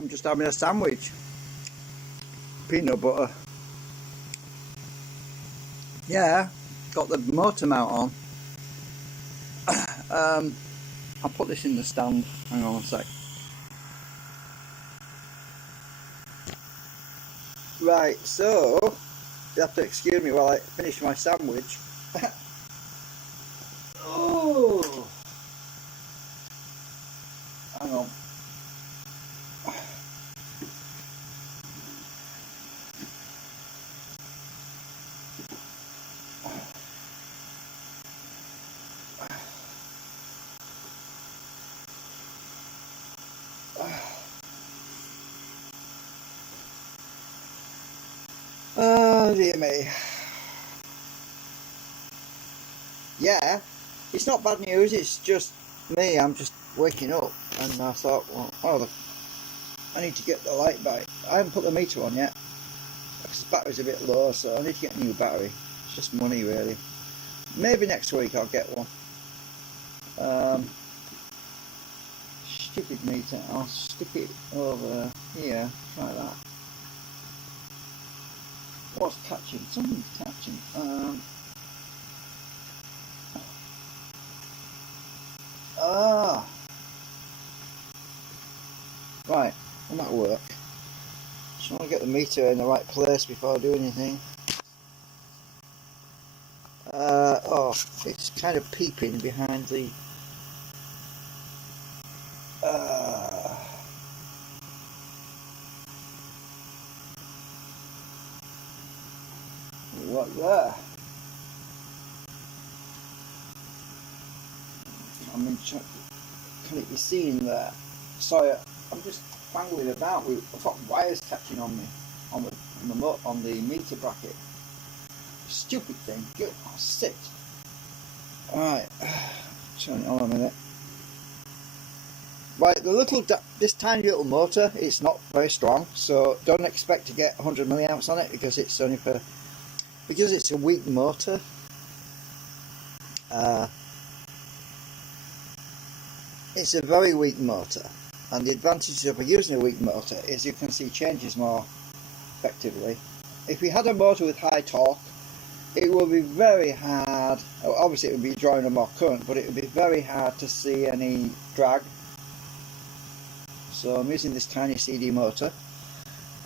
I'm just having a sandwich. Peanut butter. Yeah, got the motor mount on. I'll put this in the stand. Hang on a sec. Right, so you have to excuse me while I finish my sandwich. Oh, hang on. Oh dear me. Yeah, it's not bad news, it's just me. I'm just waking up and I thought, well, oh, I need to get the light back. I haven't put the meter on yet because the battery's a bit low, so I need to get a new battery. It's just money really. Maybe next week I'll get one. Stupid meter. I'll stick it over here. Try that. What's catching? Something's catching. Right, will that work? Just want to get the meter in the right place before I do anything. Oh, it's kind of peeping behind the what there? I mean, can it be seen there? Sorry, I'm just fangling about with. I've got wires catching on me on the meter bracket. Stupid thing. Good. Oh, sit. Alright. Turn it on a minute. Right, this tiny little motor, it's not very strong, so don't expect to get 100 milliamps on it because it's a weak motor. It's a very weak motor, and the advantage of using a weak motor is you can see changes more effectively. If we had a motor with high torque, it would be very hard. Obviously, it would be drawing a more current, but it would be very hard to see any drag. So I'm using this tiny CD motor.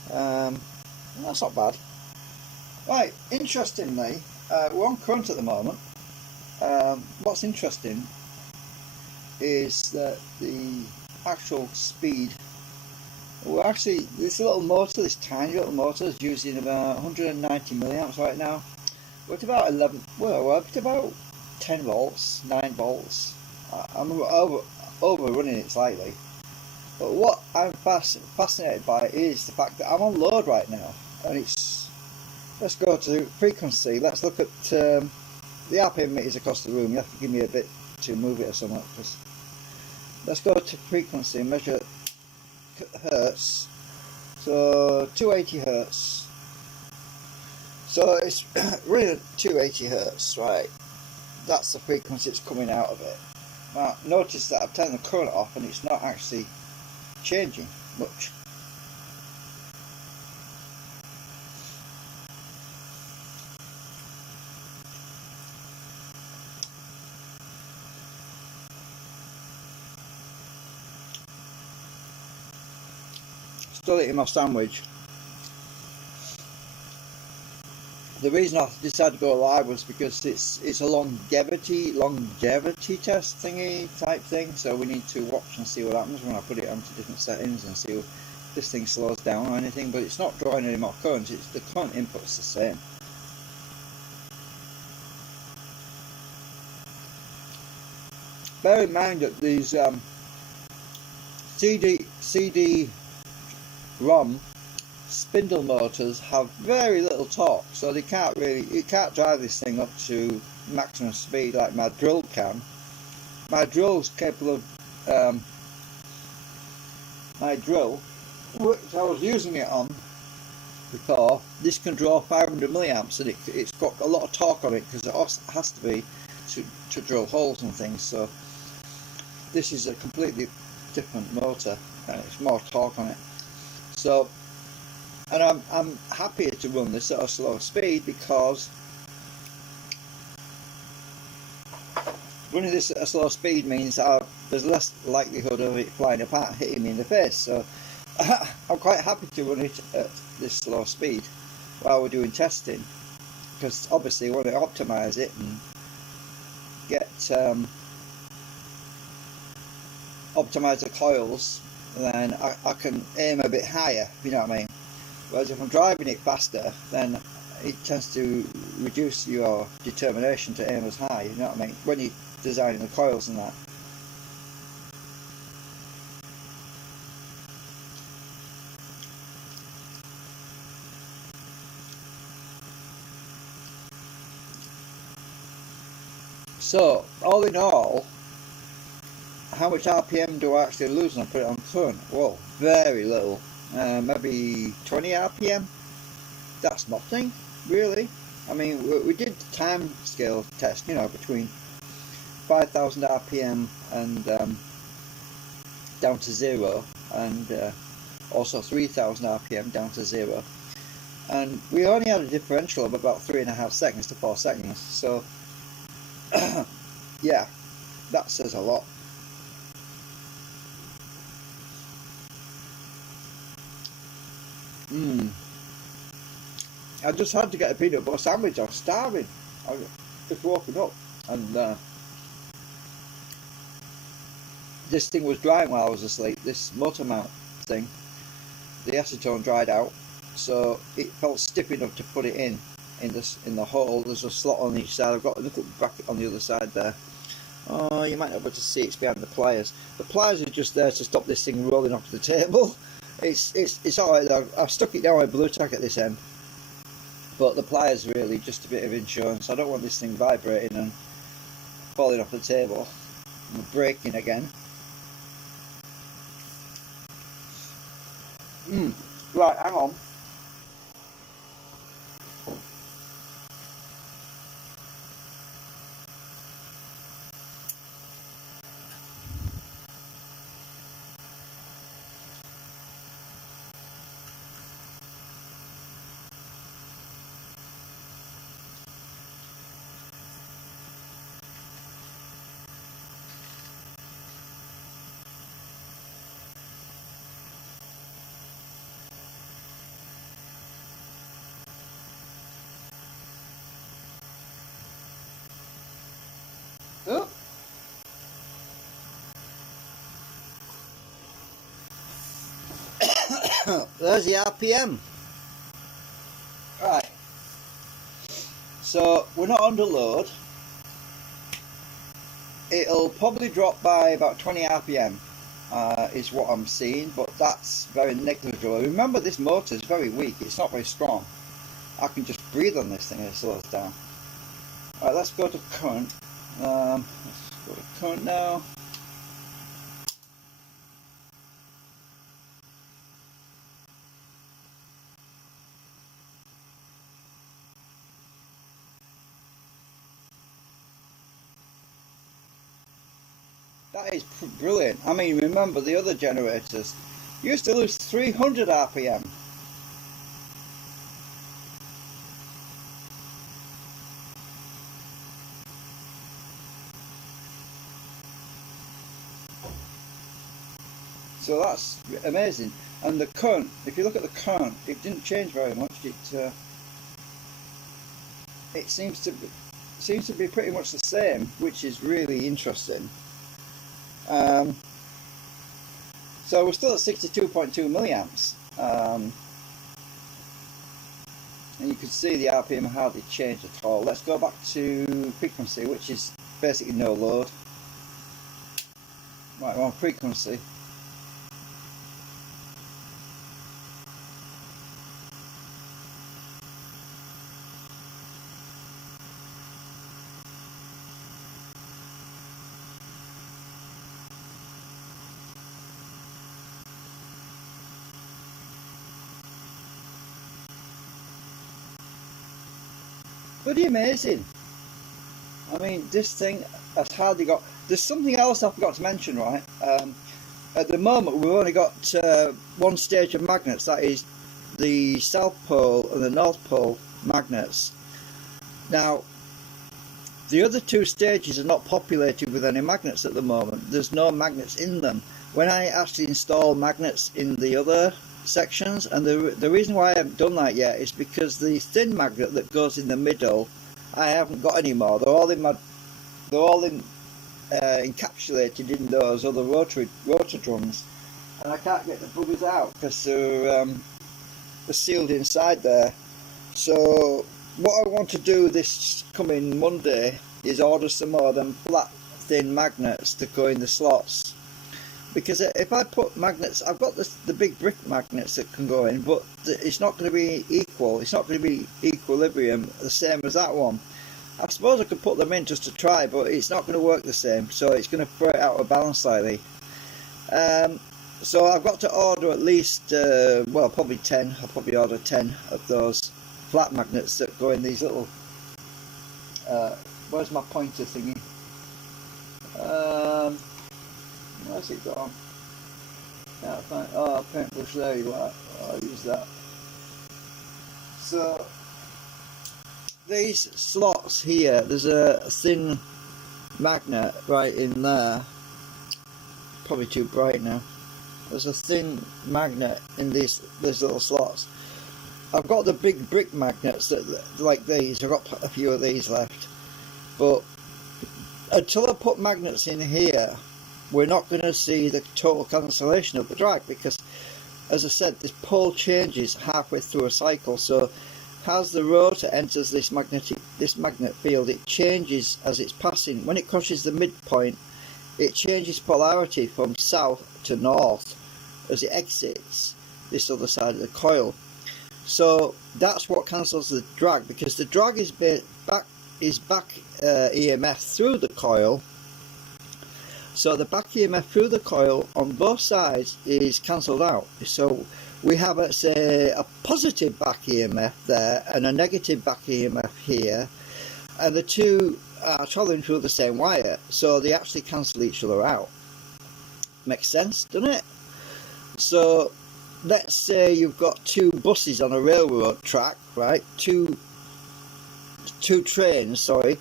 That's not bad. Right, interestingly, we're on current at the moment. What's interesting is that the actual speed. Well, actually, this tiny little motor is using about 190 milliamps right now. We're at about 11. Well, we're at about 10 volts, 9 volts. I'm overrunning it slightly. But what I'm fascinated by is the fact that I'm on load right now, and it's. Let's go to frequency. Let's look at the RPM meters across the room. You have to give me a bit to move it or something. Let's go to frequency and measure hertz. So 280 hertz. So it's really 280 hertz, right? That's the frequency that's coming out of it. Now notice that I've turned the current off and it's not actually changing much. Still eating my sandwich. The reason I decided to go live was because it's a longevity test thingy type thing, so we need to watch and see what happens when I put it onto different settings and see if this thing slows down or anything. But it's not drawing any more current, it's the current input's the same. Bear in mind that these CD-ROM spindle motors have very little torque, so you can't drive this thing up to maximum speed like my drill can. My drill's capable of my drill, which I was using it on before, this can draw 500 milliamps, and it's got a lot of torque on it because it has to be to drill holes and things. So this is a completely different motor and it's more torque on it. So, and I'm happy to run this at a slow speed, because running this at a slow speed means there's less likelihood of it flying apart, hitting me in the face. So I'm quite happy to run it at this slow speed while we're doing testing, because obviously we want to optimize it and get optimize the coils, then I can aim a bit higher, if you know what I mean. Whereas if I'm driving it faster, then it tends to reduce your determination to aim as high, you know what I mean, when you're designing the coils and that. So, all in all, how much RPM do I actually lose when I put it on current? Well, very little. Maybe 20 RPM. That's nothing, really. I mean, we did the time scale test, you know, between 5,000 RPM and down to 0, and also 3,000 RPM down to 0. And we only had a differential of about 3.5 seconds to 4 seconds. So, yeah, that says a lot. I just had to get a peanut butter sandwich. I was starving. I was just woken up, and this thing was drying while I was asleep. This motor mount thing, the acetone dried out, so it felt stiff enough to put it in the hole. There's a slot on each side. I've got a little bracket on the other side there. Oh, you might not be able to see it's behind the pliers. The pliers are just there to stop this thing rolling off the table. It's alright though. I've stuck it down with blue tack at this end, but the pliers are really just a bit of insurance. I don't want this thing vibrating and falling off the table and breaking again. Right, hang on. Oh. There's the RPM. Right. So we're not under load. It'll probably drop by about 20 RPM, is what I'm seeing, but that's very negligible. Remember, this motor is very weak. It's not very strong. I can just breathe on this thing and it slows down. Alright, let's go to current. Let's go to current now. That is brilliant. I mean, remember the other generators used to lose 300 RPM. So that's amazing. And the current, if you look at the current, it didn't change very much. It seems to be pretty much the same, which is really interesting. So we're still at 62.2 milliamps, and you can see the RPM hardly changed at all. Let's go back to frequency, which is basically no load. Right, we're on frequency. Bloody amazing. I mean, this thing has hardly got... There's something else I forgot to mention, right? at the moment we've only got one stage of magnets, that is the South Pole and the North Pole magnets. Now the other two stages are not populated with any magnets at the moment. There's no magnets in them. When I actually install magnets in the other sections, and the reason why I haven't done that yet is because the thin magnet that goes in the middle I haven't got anymore. They're all encapsulated in those other rotor drums, and I can't get the buggers out because they're sealed inside there. So what I want to do this coming Monday is order some more of them flat thin magnets to go in the slots, because if I put magnets, I've got the big brick magnets that can go in, but it's not going to be equal. It's not going to be equilibrium the same as that one. I suppose I could put them in just to try, but it's not going to work the same, so it's going to throw it out of balance slightly. So I've got to order at least, well, probably 10. I'll probably order 10 of those flat magnets that go in these little, where's my pointer thingy? Where's it gone? Can't find, oh, paintbrush, there you are. I'll use that. So these slots here, there's a thin magnet right in there. Probably too bright now. There's a thin magnet in these little slots. I've got the big brick magnets that like these. I've got a few of these left, but until I put magnets in here, we're not going to see the total cancellation of the drag, because, as I said, this pole changes halfway through a cycle. So as the rotor enters this magnet field, it changes as it's passing. When it crosses the midpoint, it changes polarity from south to north as it exits this other side of the coil. So that's what cancels the drag, because the drag is back EMF through the coil. So the back EMF through the coil on both sides is cancelled out. So we have, let's say, a positive back EMF there and a negative back EMF here, and the two are travelling through the same wire, so they actually cancel each other out. Makes sense, doesn't it? So let's say you've got two buses on a railroad track, right? Two trains, sorry.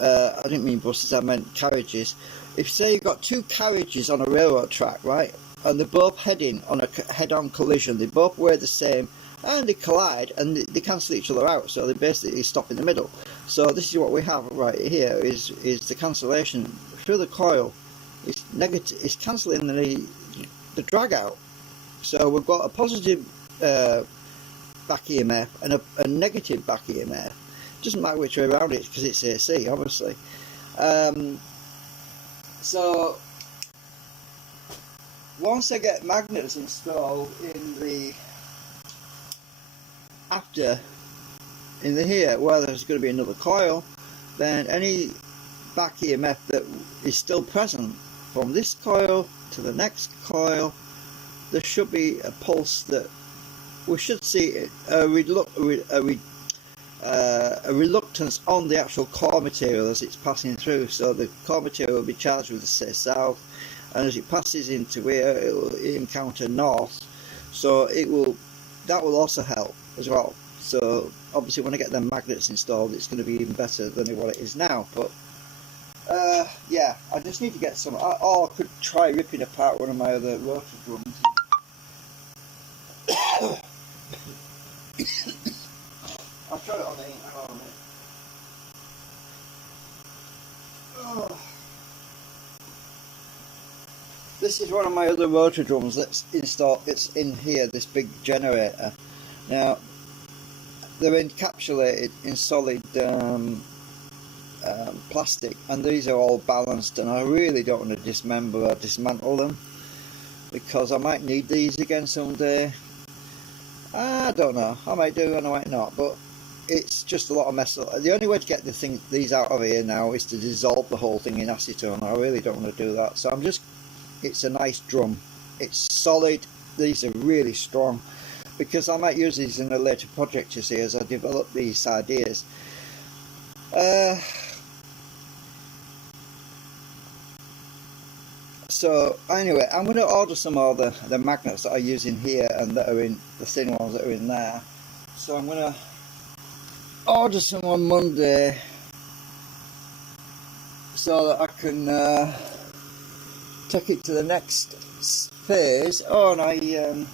I didn't mean buses, I meant carriages. If say you've got two carriages on a railroad track, right, and they're both heading on a head-on collision, they both weigh the same, and they collide and they cancel each other out, so they basically stop in the middle. So this is what we have right here, is the cancellation through the coil. It's negative, it's cancelling the drag out. So we've got a positive back EMF and a negative back EMF. Doesn't matter which way around it, because it's AC, obviously. So once I get magnets installed in here where there's going to be another coil, then any back EMF that is still present from this coil to the next coil, there should be a pulse that we should see a reluctance on the actual core material as it's passing through. So the core material will be charged with, say, south, and as it passes into here, it will encounter north. So that will also help as well. So obviously when I get them magnets installed, it's going to be even better than what it is now. But yeah, I just need to get some, or I could try ripping apart one of my other rotor drums. I'll try it on the This is one of my other rotor drums that's installed. It's in here, this big generator. Now they're encapsulated in solid plastic, and these are all balanced, and I really don't want to dismember or dismantle them, because I might need these again someday. I don't know, I might do and I might not, but it's just a lot of mess. The only way to get these out of here now is to dissolve the whole thing in acetone. I really don't want to do that, so it's a nice drum, it's solid, these are really strong, because I might use these in a later project, you see, as I develop these ideas. So So anyway, I'm going to order some of the magnets that I use in here and that are in the thin ones that are in there. So I'm going to order some on Monday so that I can take it to the next phase. Oh, and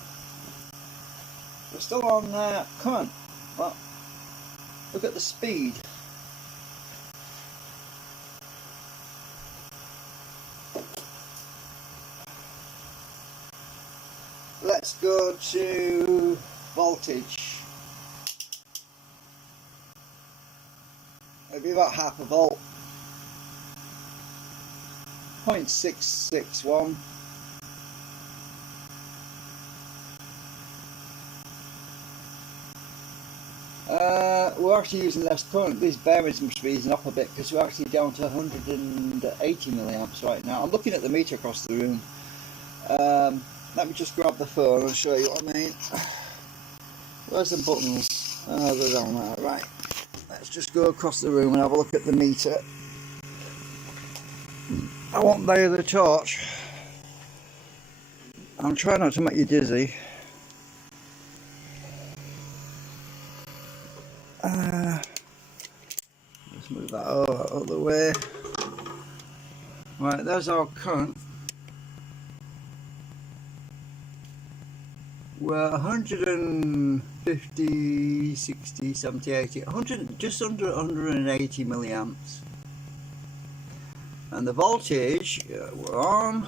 we're still on current. Well, look at the speed. Let's go to voltage. It'll be about half a volt. 0.661. We're actually using less current. These bearings must be easing up a bit because we're actually down to 180 milliamps right now. I'm looking at the meter across the room. Let me just grab the phone and show you what I mean. Where's the buttons? Oh, they're down there. Right. Let's just go across the room and have a look at the meter. I won't lay the torch. I'm trying not to make you dizzy. Let's move that out of the way. Right, there's our current. We're 150, 60, 70, 80, 100, just under 180 milliamps. And the voltage we're on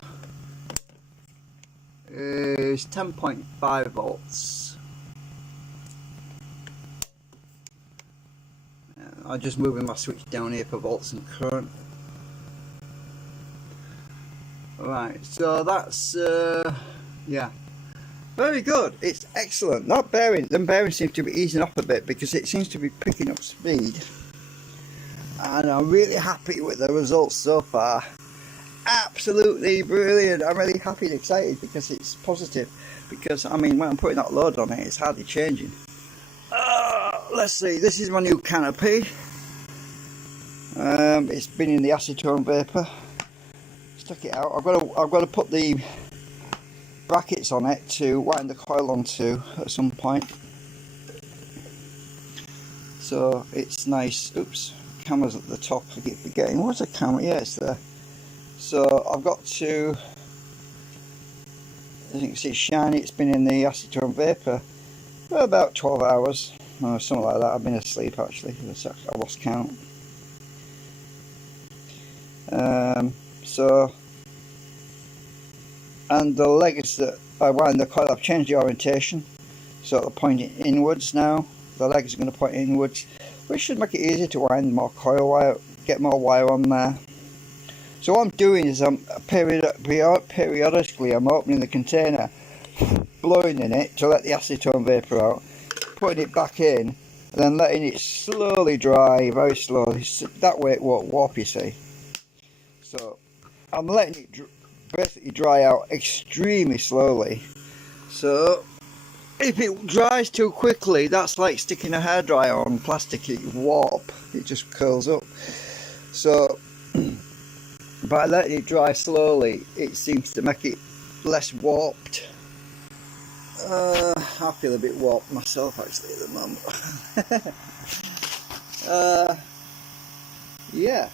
is 10.5 volts. I'm just moving my switch down here for volts and current. Right, so that's yeah, very good. It's excellent. That bearing, them bearings seem to be easing up a bit because it seems to be picking up speed, and I'm really happy with the results so far. Absolutely brilliant. I'm really happy and excited because it's positive, because I mean when I'm putting that load on it, it's hardly changing. Let's see, this is my new canopy. It's been in the acetone vapor. Stuck it out. I've got to put the brackets on it to wind the coil onto at some point. So it's nice. Oops, camera's at the top. I keep forgetting. What's the camera? Yeah, it's there. So I've got to, as you can see, it's shiny. It's been in the acetone vapor for about 12 hours. Or something like that. I've been asleep actually. I lost count. So, and the legs that I wind the coil, I've changed the orientation so they're pointing inwards now. The legs are going to point inwards, which should make it easier to wind more coil wire, get more wire on there. So what I'm doing is I'm periodically I'm opening the container, blowing in it to let the acetone vapor out, putting it back in, and then letting it slowly dry, very slowly. That way it won't warp, you see. So I'm letting it basically dry out extremely slowly. So if it dries too quickly, that's like sticking a hairdryer on plastic. It warp, it just curls up. So by letting it dry slowly, it seems to make it less warped. I feel a bit warped myself actually at the moment. Yeah,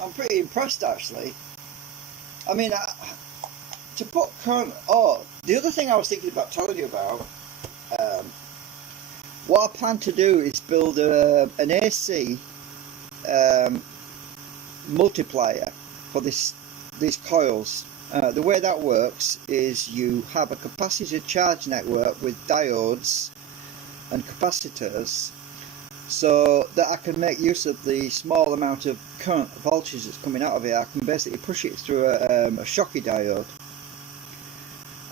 I'm pretty impressed actually. I mean, to put current. Oh, the other thing I was thinking about telling you about. What I plan to do is build an AC multiplier for these coils. The way that works is you have a capacitor charge network with diodes and capacitors, so that I can make use of the small amount of current voltage that's coming out of it. I can basically push it through a Schottky diode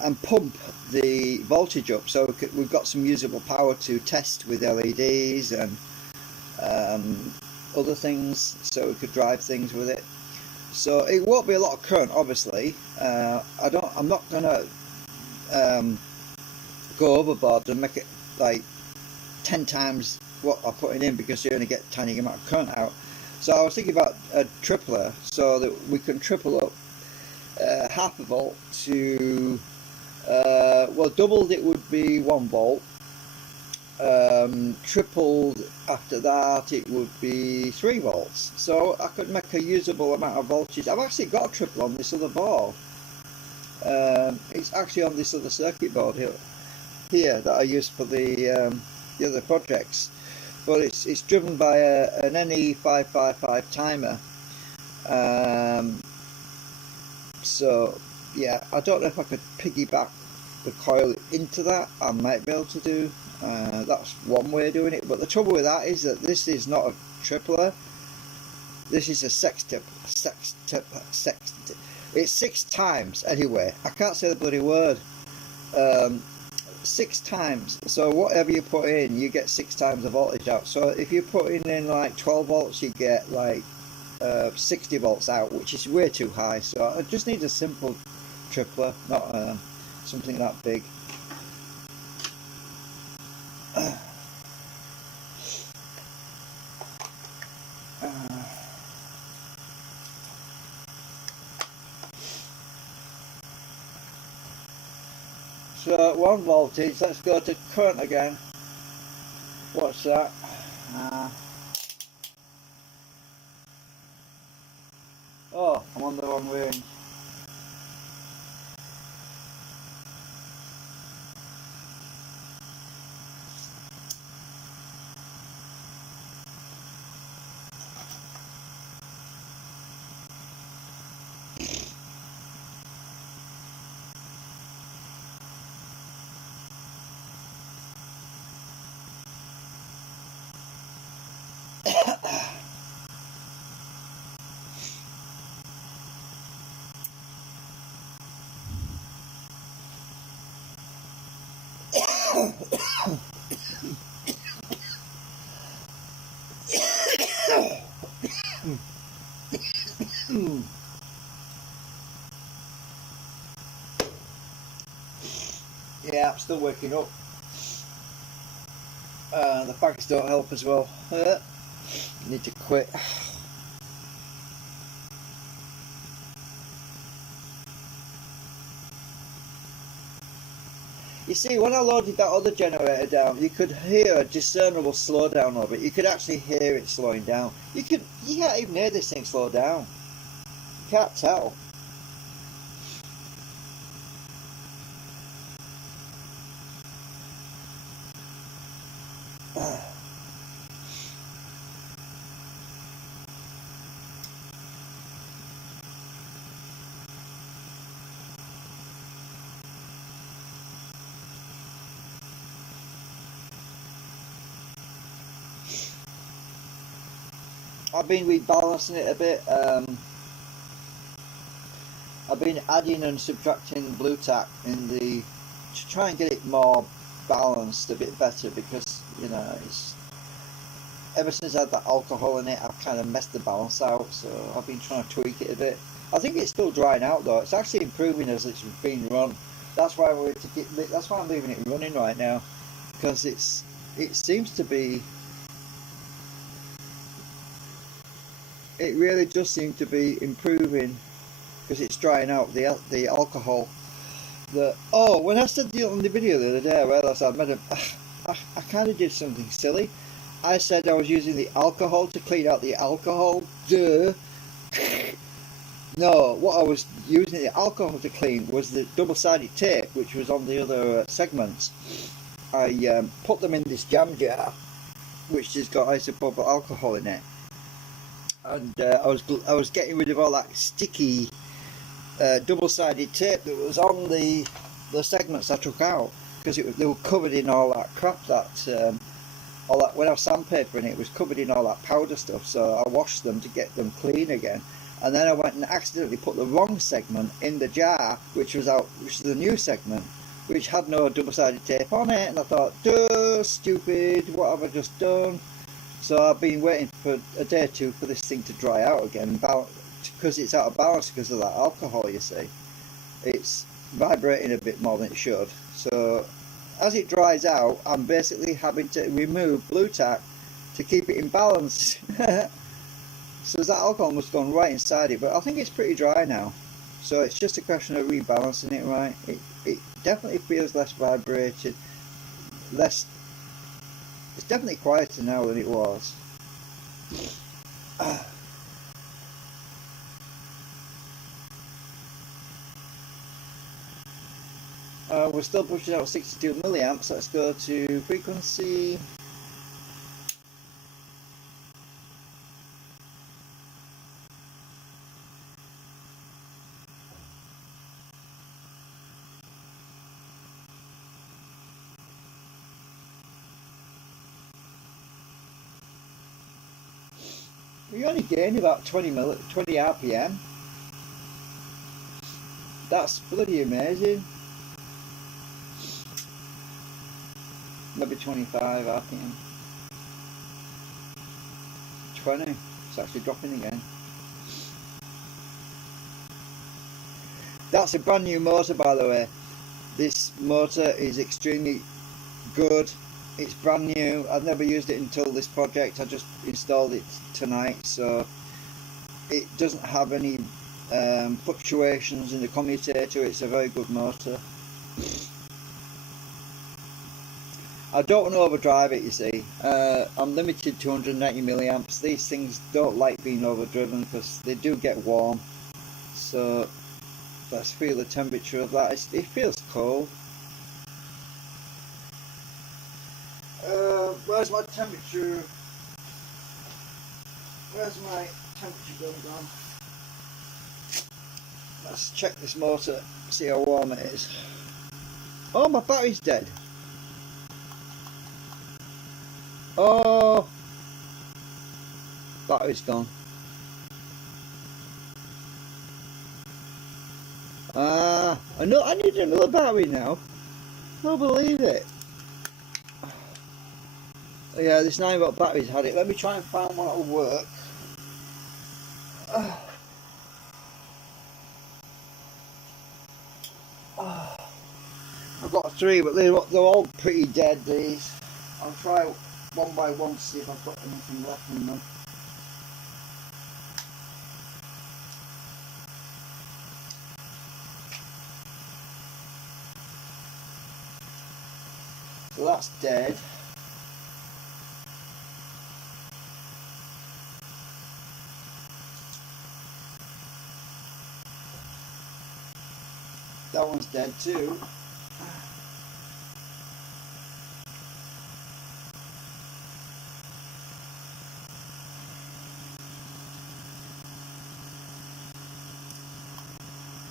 and pump the voltage up, so we've got some usable power to test with LEDs and other things, so we could drive things with it. So it won't be a lot of current, obviously. I'm not gonna go overboard and make it like 10 times what I'm putting in, because you only get a tiny amount of current out. So I was thinking about a tripler so that we can triple up half a volt to, well, doubled it would be 1 volt, tripled after that it would be 3 volts. So I could make a usable amount of voltage. I've actually got a triple on this other board. It's actually on this other circuit board here that I use for the other projects, but it's driven by an NE555 timer. So yeah, I don't know if I could piggyback the coil into that. I might be able to do. That's one way of doing it, but the trouble with that is that this is not a tripler. This is a sextip. It's 6 times anyway. I can't say the bloody word. 6 times. So whatever you put in, you get 6 times the voltage out. So if you put in like 12 volts, you get like 60 volts out, which is way too high. So I just need a simple tripler, not something that big. So 1 voltage, let's go to current again. What's that? Oh, I'm on the wrong range. Yeah, I'm still waking up. The fags don't help as well. Need to quit. You see, when I loaded that other generator down, you could hear a discernible slowdown of it. You could actually hear it slowing down. You can't even hear this thing slow down. You can't tell. I've been rebalancing it a bit. I've been adding and subtracting blue tack to try and get it more balanced, a bit better, because you know, ever since I had that alcohol in it, I've kind of messed the balance out. So I've been trying to tweak it a bit. I think it's still drying out though. It's actually improving as it's being run. That's why that's why I'm leaving it running right now, because it seems to be. It really does seem to be improving, because it's drying out the alcohol. When I said on the video the other day, I realised I kind of did something silly. I said I was using the alcohol to clean out the alcohol. Duh. No, what I was using the alcohol to clean was the double-sided tape, which was on the other segments. I put them in this jam jar, which has got isopropyl alcohol in it. And I was getting rid of all that sticky double-sided tape that was on the segments I took out, because they were covered in all that crap all that when I was sandpapering it was covered in all that powder stuff. So I washed them to get them clean again, and then I went and accidentally put the wrong segment in the jar, which was the new segment, which had no double-sided tape on it. And I thought, duh, stupid, what have I just done? So I've been waiting for a day or two for this thing to dry out again, because it's out of balance because of that alcohol, you see. It's vibrating a bit more than it should. So as it dries out, I'm basically having to remove blue tack to keep it in balance. So that alcohol must have gone right inside it, but I think it's pretty dry now. So it's just a question of rebalancing it right. It definitely feels less vibrated, less. It's definitely quieter now than it was. We're still pushing out 62 milliamps. Let's go to frequency. We only gain about 20 RPM. That's bloody amazing. Maybe 25 RPM. 20. It's actually dropping again. That's a brand new motor, by the way. This motor is extremely good. It's brand new. I've never used it until this project. I just installed it tonight, so it doesn't have any fluctuations in the commutator. It's a very good motor. I don't want to overdrive it, you see. I'm limited to 190 milliamps. These things don't like being overdriven because they do get warm. So let's feel the temperature of that. It feels cold. Where's my temperature? Where's my temperature going on? Let's check this motor, see how warm it is. Oh, my battery's dead. Oh, battery's gone. I need another battery now. I can't believe it. Yeah, this 9-volt battery's had it. Let me try and find one that'll work. I've got 3, but they're all pretty dead, these. I'll try one by one to see if I've got anything left in them. So that's dead. That one's dead too.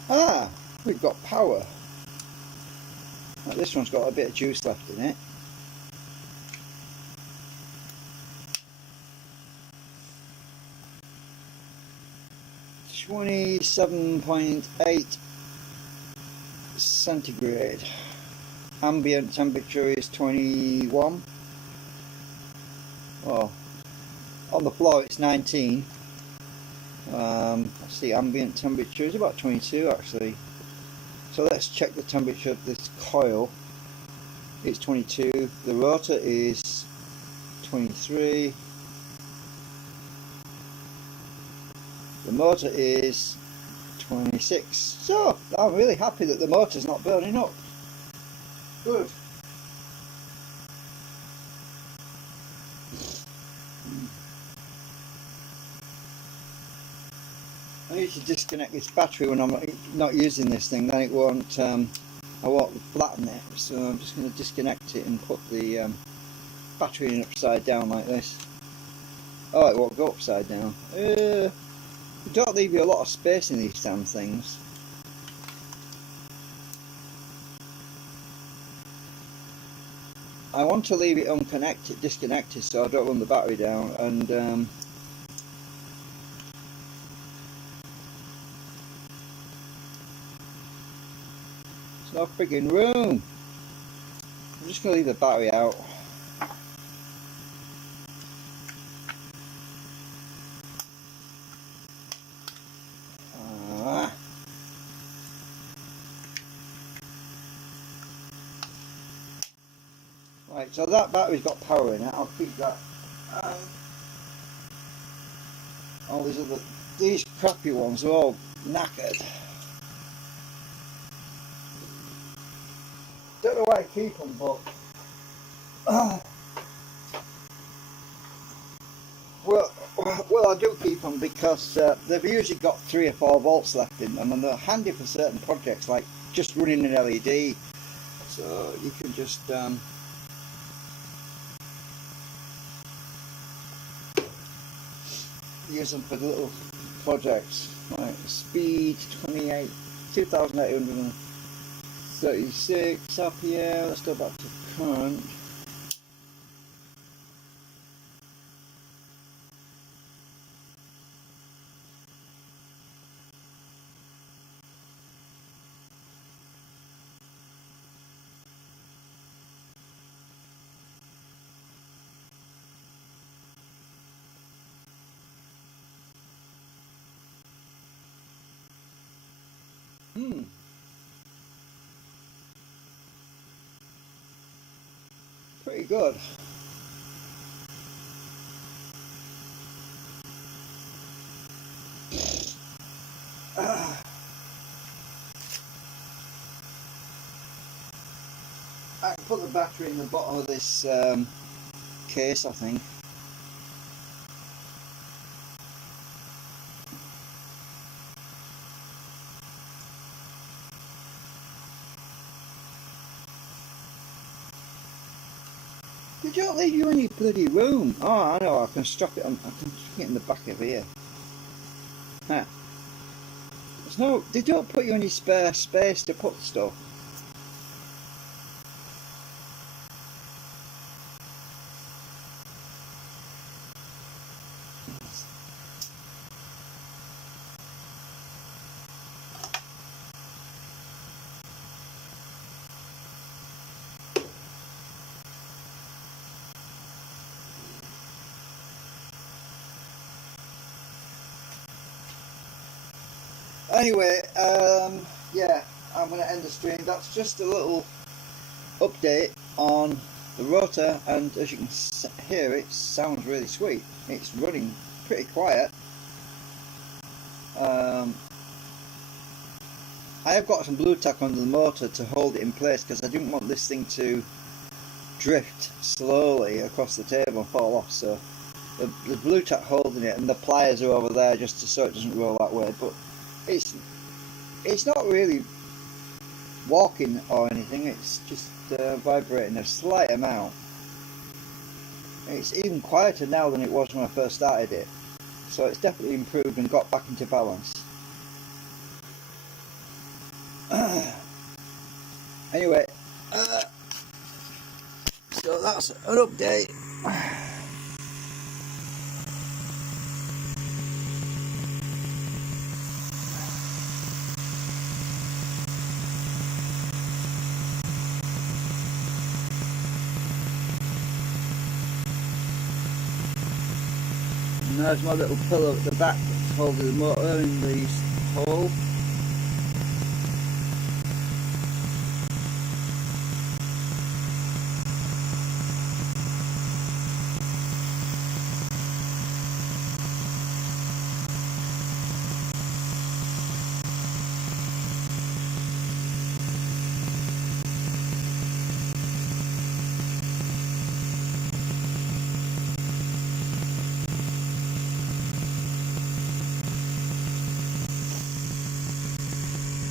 Ah, we've got power. Now, this one's got a bit of juice left in it. (27.8 centigrade). Ambient temperature is 21. Oh, on the floor it's 19. Let's see, ambient temperature is about 22 actually. So let's check the temperature of this coil. It's 22. The rotor is 23. The motor is 26. So I'm really happy that the motor's not burning up. Good. I need to disconnect this battery when I'm not using this thing, then it won't, I won't flatten it. So I'm just going to disconnect it and put the battery in upside down like this. Oh, it won't go upside down. It don't leave you a lot of space in these damn things. I want to leave it unconnected, disconnected, so I don't run the battery down, and there's no frigging room. I'm just going to leave the battery out. Right, so that battery's got power in it. I'll keep that. all these crappy ones are all knackered. Don't know why I keep them, but well, I do keep them because they've usually got 3 or 4 volts left in them, and they're handy for certain projects, like just running an LED. So you can just use them for the little projects. Right, speed 2836 RPM. Let's go back to current. Pretty good. I can put the battery in the bottom of this case, I think. Did you not leave you any bloody room? Oh, I know, I can strap it on, I can stick it in the back of here. Huh. There's no, they don't put you any spare space to put stuff. Anyway, yeah, I'm going to end the stream. That's just a little update on the rotor, and as you can hear, it sounds really sweet. It's running pretty quiet. I have got some blue tack under the motor to hold it in place because I didn't want this thing to drift slowly across the table and fall off, so the blue tack holding it, and the pliers are over there just so it doesn't roll that way. But it's not really walking or anything, it's just vibrating a slight amount. It's even quieter now than it was when I first started it, so it's definitely improved and got back into balance. Anyway, so that's an update. And there's my little pillow at the back that's holding the motor in the hole.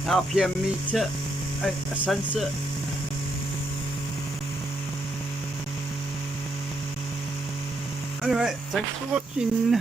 RPM meter, a sensor. Anyway, thanks for watching.